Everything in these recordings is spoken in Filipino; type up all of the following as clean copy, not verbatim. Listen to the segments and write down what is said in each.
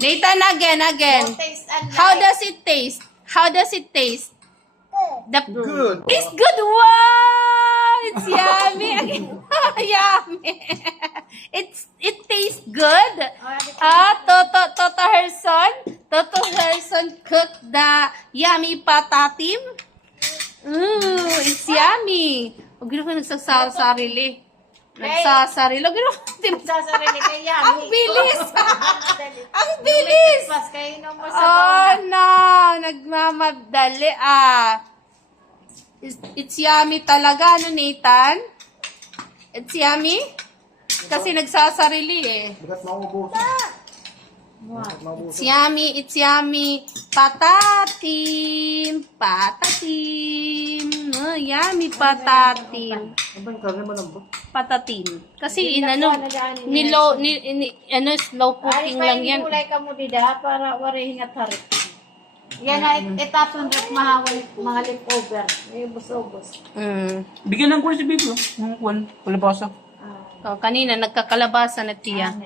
Nathan, again. Don't taste unlike. How does it taste? How does it taste? Good. It's good. Wow! It's yummy. Yummy. It tastes good. Toto Herson cooked the yummy patatim. Ooh, it's yummy. Huwag ko nagsasarili. Nagsasarili. Huwag ko Sasarili kay Ang Yami. bilis! Ang bilis! Pas kayo nung Oh masabaw na. no! Nagmamadali It's yummy talaga, no Nathan? It's yummy? Kasi nagsasarili Bagat maubos. It's yummy. Patatim. Oh, yummy patatim. Ano ba yung karne malambot? Patatim. Kasi slow cooking lang yan. Kulay ka mo dida para wari hingat harit. Yan na itatun rin mga leftover. May ubos-ubos. Bigyan lang ko si Bibi, ng kwan, palabasa. Kanina nagkakalabasa na tiya.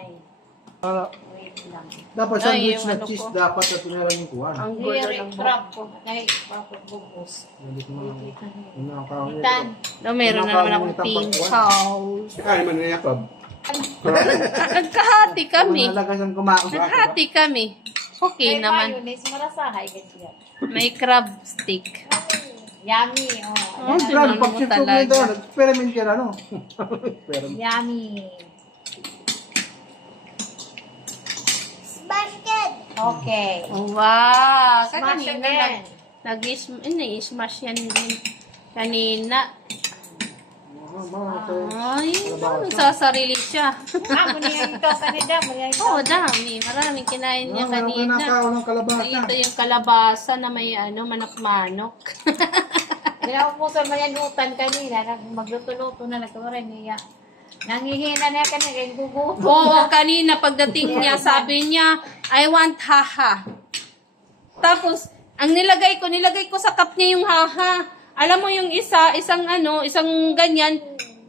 Dapat Ay, sandwich yung na ano cheese, ko. dapat na pinarang yung kuwan. Ang gulo Very ng crap ko. Ay, papagubos. Hindi ko na Tan. meron na naman akong pink sauce. Kaya naman na yakab. Nagkahati kami. Nalagasan kumakas. Naghati kami. Okay May naman. mayonnaise, marasahay kasi yan. May crab stick. Yummy, Oh, Grabe, ano pag mo chip ko talaga. ito, experiment ka na, no? Experiment. Yummy. Okay. Oh, wow. Smash Kanina again. nag-smash yan din. Kanina. Ay, nagsasarili siya. Muna yan ito kanida. Oh, dami. Maraming kinain niya kanina. Ng kalabasa. Ito yung kalabasa na may manok-manok. Ginaupusan mo yan utan kanina. Magluto-luto na nagkawaran niya. Nangihina na kanina. Guguto. Oo, kanina pagdating niya, sabi niya, I want haha. Tapos, ang nilagay ko sa cup niya yung haha. Alam mo yung isang ganyan,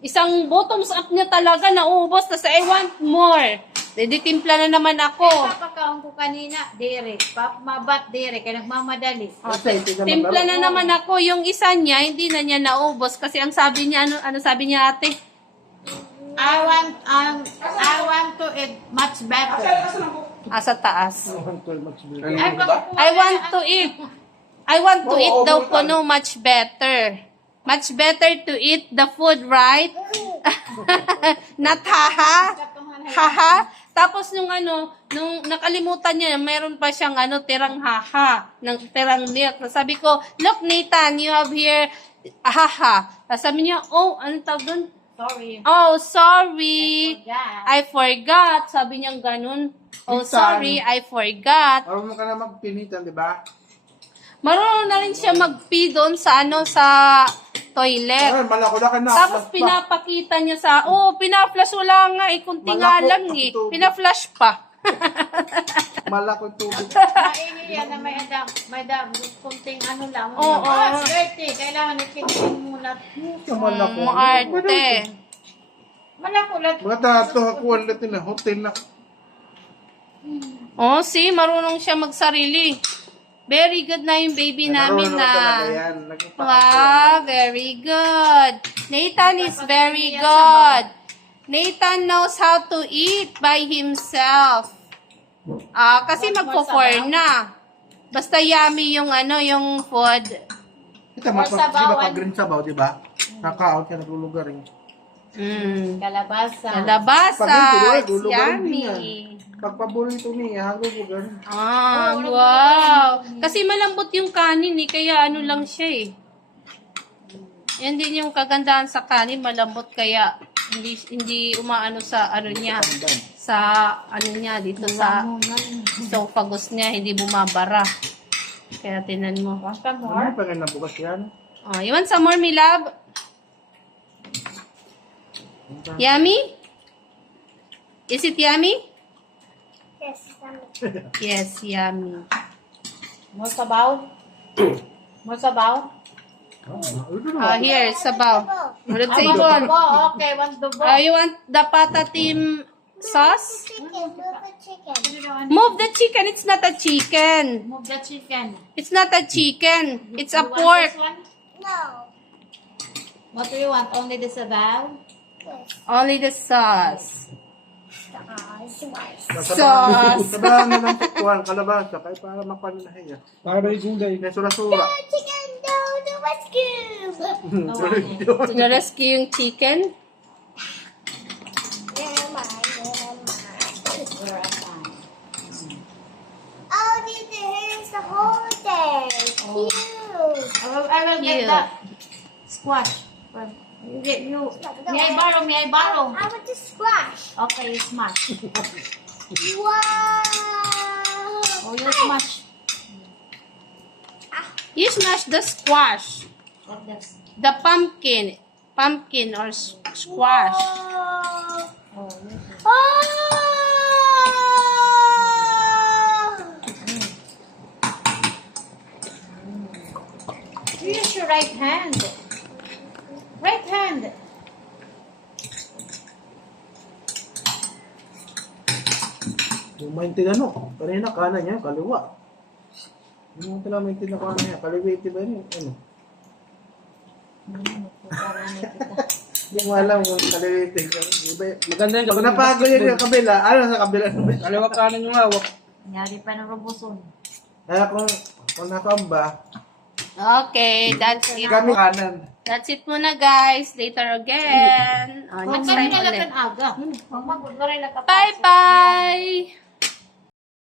isang bottoms up niya talaga, naubos, tapos I want more. Ditimpla na naman ako. Papakaon ko kanina. Dere. Mabat dere. Kaya nagmamadali. Timpla na naman ako, yung isa niya, hindi na niya naubos, kasi ang sabi niya, ano sabi niya ate? I want to eat much better. Sa taas. I I want to eat daw po no much better. Much better to eat the food, right? Not haha. Haha. Tapos nung nakalimutan niya, meron pa siyang tirang haha, tirang milk. Sabi ko, look Nathan, you have here haha. Sabi niya, oh, ano tawag doon? Sorry. Oh, sorry. Yeah. I forgot. Sabi niya ganun. Oh, sorry, I forgot. Marunong ka na magpinitan, di ba? Marunong na rin siya mag-pee doon sa toilet. Malako ka na. Tapos pinapakita niya pina-flash wala nga kunti nga Malako lang ang tubig. Pina-flash pa. Malako tubig. Maingay yan na may kunting lang. Oo. Dirty. Kailangan ikitin muna. Malako. Maarte. Malakulat. Mga tato, kuwan natin na hotel na. Oh, see, marunong siya magsarili. Very good na yung baby namin Marunong na. talaga yan. Wow, very good. Nathan is very good. Nathan knows how to eat by himself. Kasi magpo-4 na. Basta yummy yung food. Kita mas di ba pag green sabaw, di ba? Kakaon ka naglulugar eh. Kalabasa. Kalabasa. Pag-ito, It's lulugar din yummy. Pag paborito niya, lulugar. Wow. Kasi malambot yung kanin kaya lang siya Yan din yung kagandahan sa kanin, malambot kaya hindi umaano sa niya. Sa niya dito sa esophagus niya, hindi bumabara. Kaya tinan mo. Ano pa nga nabukas yan? You want some more, my love? Yummy? Is it yummy? Yes, yummy. Mo sabaw? Mo sabaw? Here, sabaw. The table. Okay, want to go. You want the patatim sauce? Move the chicken. chicken. It's not a chicken. Move the chicken. It's not a chicken. It's a You want pork. this one? No. What do you want? Only the sabaw? Yes. Only the sauce. Sauce. Sabahan na lang tukwan, kalabasa, kaya para mapananahin niya. Para may gulay. Kaya sura-sura. Chicken, no, the rescue. To the rescue yung chicken. Never mind, never mind. You're a fan. Oh, here's the whole thing. Cute. I will get Cute. the squash. You get you. May I borrow? May I borrow? I want to squash. Okay, smash. Wow. Oh, you smash. You smash the squash. What this? The pumpkin. Pumpkin or squash. Whoa. Oh, you Oh. use your right hand. Right hand. Yung maintin ano, kanina kanan niya, kaliwa. Yung tila maintin na kanan niya, kaliwiti ba yun? Ano? Hindi mo alam kung kaliwiti. Iba, Maganda yung pag napago yun yung kabila, ano sa kabila naman? Kaliwa kanan yung hawak. Nyari pa ng robuson. Kaya kung nakamba, Okay, that's it. kami kanan. That's it muna guys. Later again. Next Huwag kami time ulit. nalakan aga. Huwag mag-uray na kapasok. Bye-bye!